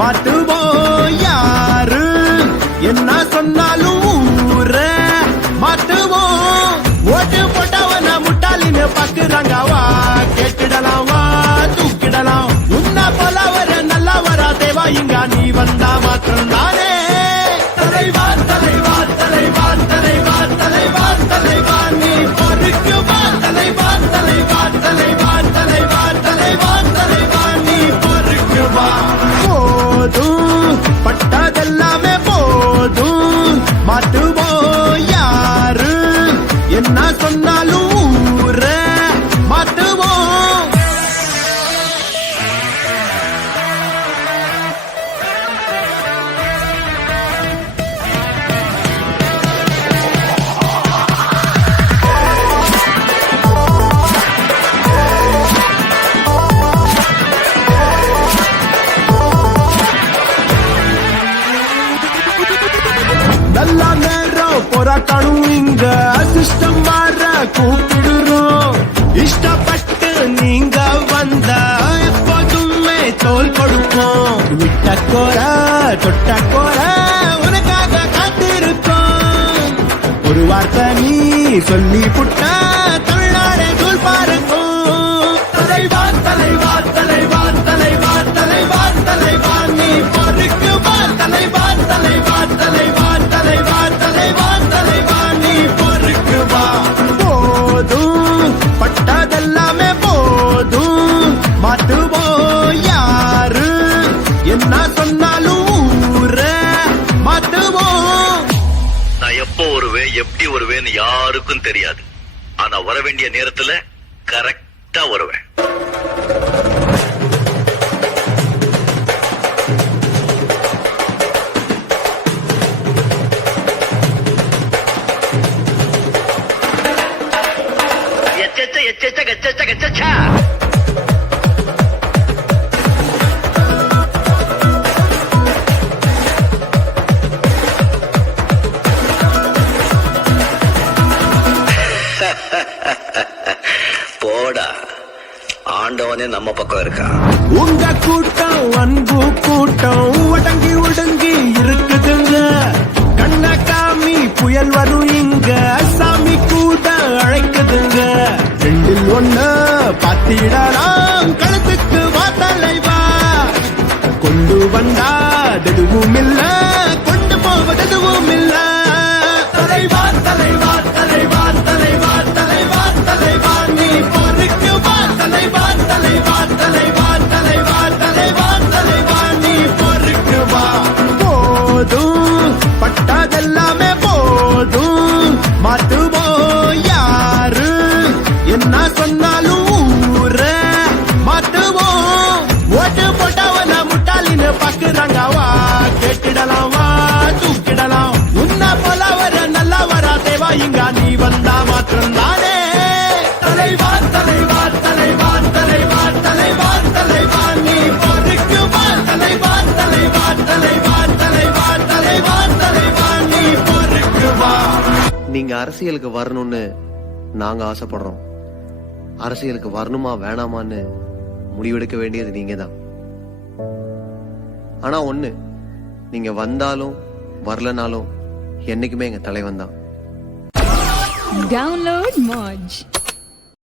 மாத்துவோம் யாரு என்ன சொன்னாலும் ஊர மாத்துவோம். ஓட்டு போட்டவன முட்டாளின்னு பாக்குறாங்க, வா கேட்டுடலாம், வா தூக்கிடலாம். உன்ன போல வர நல்லா வரா தேவா இங்க நீ வந்தா மாத்திரம் தானே. தலைவா தலைவா தலைவா தலைவா தலைவா தலைவா நீ பொறுக்கு வா. தலைவா தலைவா தலைவா தலைவா தலைவா தலைவா நீ பொறுக்கு வா. போதும் பட்டதெல்லாமே போதும், மாத்துவோம் யாரு என்ன சொன்னாலும் ஊர மாத்துவோம். நல்ல நேரம் போராட்டணும் இங்க சிஸ்டம் மாற கூப்பிடுறோம். இஷ்டப்பட்டு நீங்க வந்த எப்போதுமே தோல் கொடுப்போம். விட்ட கோர தொட்ட கோர உனக்காக காத்திருக்கோம். ஒரு வார்த்தை நீ சொல்லி புட்ட தமிழ்நாடு தூள் பாருக்கும். தலைவா தலைவா தலைவா தலைவா தலைவா தலைவா நீ பொறுக்கு வா. தலைவா தலைவா தலைவா தலைவா தலைவா தலைவா நீ பொறுக்கு வா. போதும் பட்டதெல்லாமே போதும், மாத்துவோம் யாரு என்ன சொன்னாலும் ஊர மாத்துவோம். நான் எப்போ வருவேன் எப்படி வருவேன்னு யாருக்கும் தெரியாது. ஆனா வர வேண்டிய நேரத்துல கரெக்டா வருவேன். எச்சச்ச கச்சச்ச கச்சச்சா. போடா, ஆண்டவனே நம்ம பக்கம் இருக்கா. உங்க கூட்டம் அன்பு கூட்டம் ஒடங்கி ஒடுங்கி இருக்குதுங்க. கண்ணகாமி புயல் வரும் இங்க சாமி கூட அழைக்குதுங்க. ரெண்டில் ஒண்ணு பாத்திடலாம், கழுத்துக்கு வா தலைவா. கொண்டு வந்தா எதுவும் இல்ல, கொண்டு போவதுவும் இல்ல. தலைவா தலைவா தலைவா தலைவா தலைவா தலைவா நீ பொறுக்கு வா. தலைவா தலைவா தலைவா தலைவா தலைவா தலைவா நீ பொறுக்கு வா. போதும் பட்டதெல்லாமே போதும், மாத்துவோம் யாரு என்ன சொன்னாலும் ஊர மாத்துவோம். ஓட்டு போட்டவன முட்டாளின்னு பாக்குறாங்க, வா கேட்டுடலாம், வா தூக்கிடலாம். உன்ன போல வர நல்லா வரா தேவா இங்க நீ வந்தா மாத்திரம் தானே. தலைவா தலைவா தலைவா தலைவா தலைவா தலைவா நீ பொறுக்கு வா. தலைவா தலைவா தலைவா தலைவா தலைவா தலைவா நீ பொறுக்கு வா. நீங்க அரசியலுக்கு வரணும்னு நாங்க ஆசைப்படுறோம். அரசியலுக்கு வரணுமா வேணாமான்னு முடிவெடுக்க வேண்டியது நீங்க தான். ஆனா ஒண்ணு, நீங்க வந்தாலும் வரலனாலும் என்னைக்குமே எங்க தலைவன் தான். Download Moj.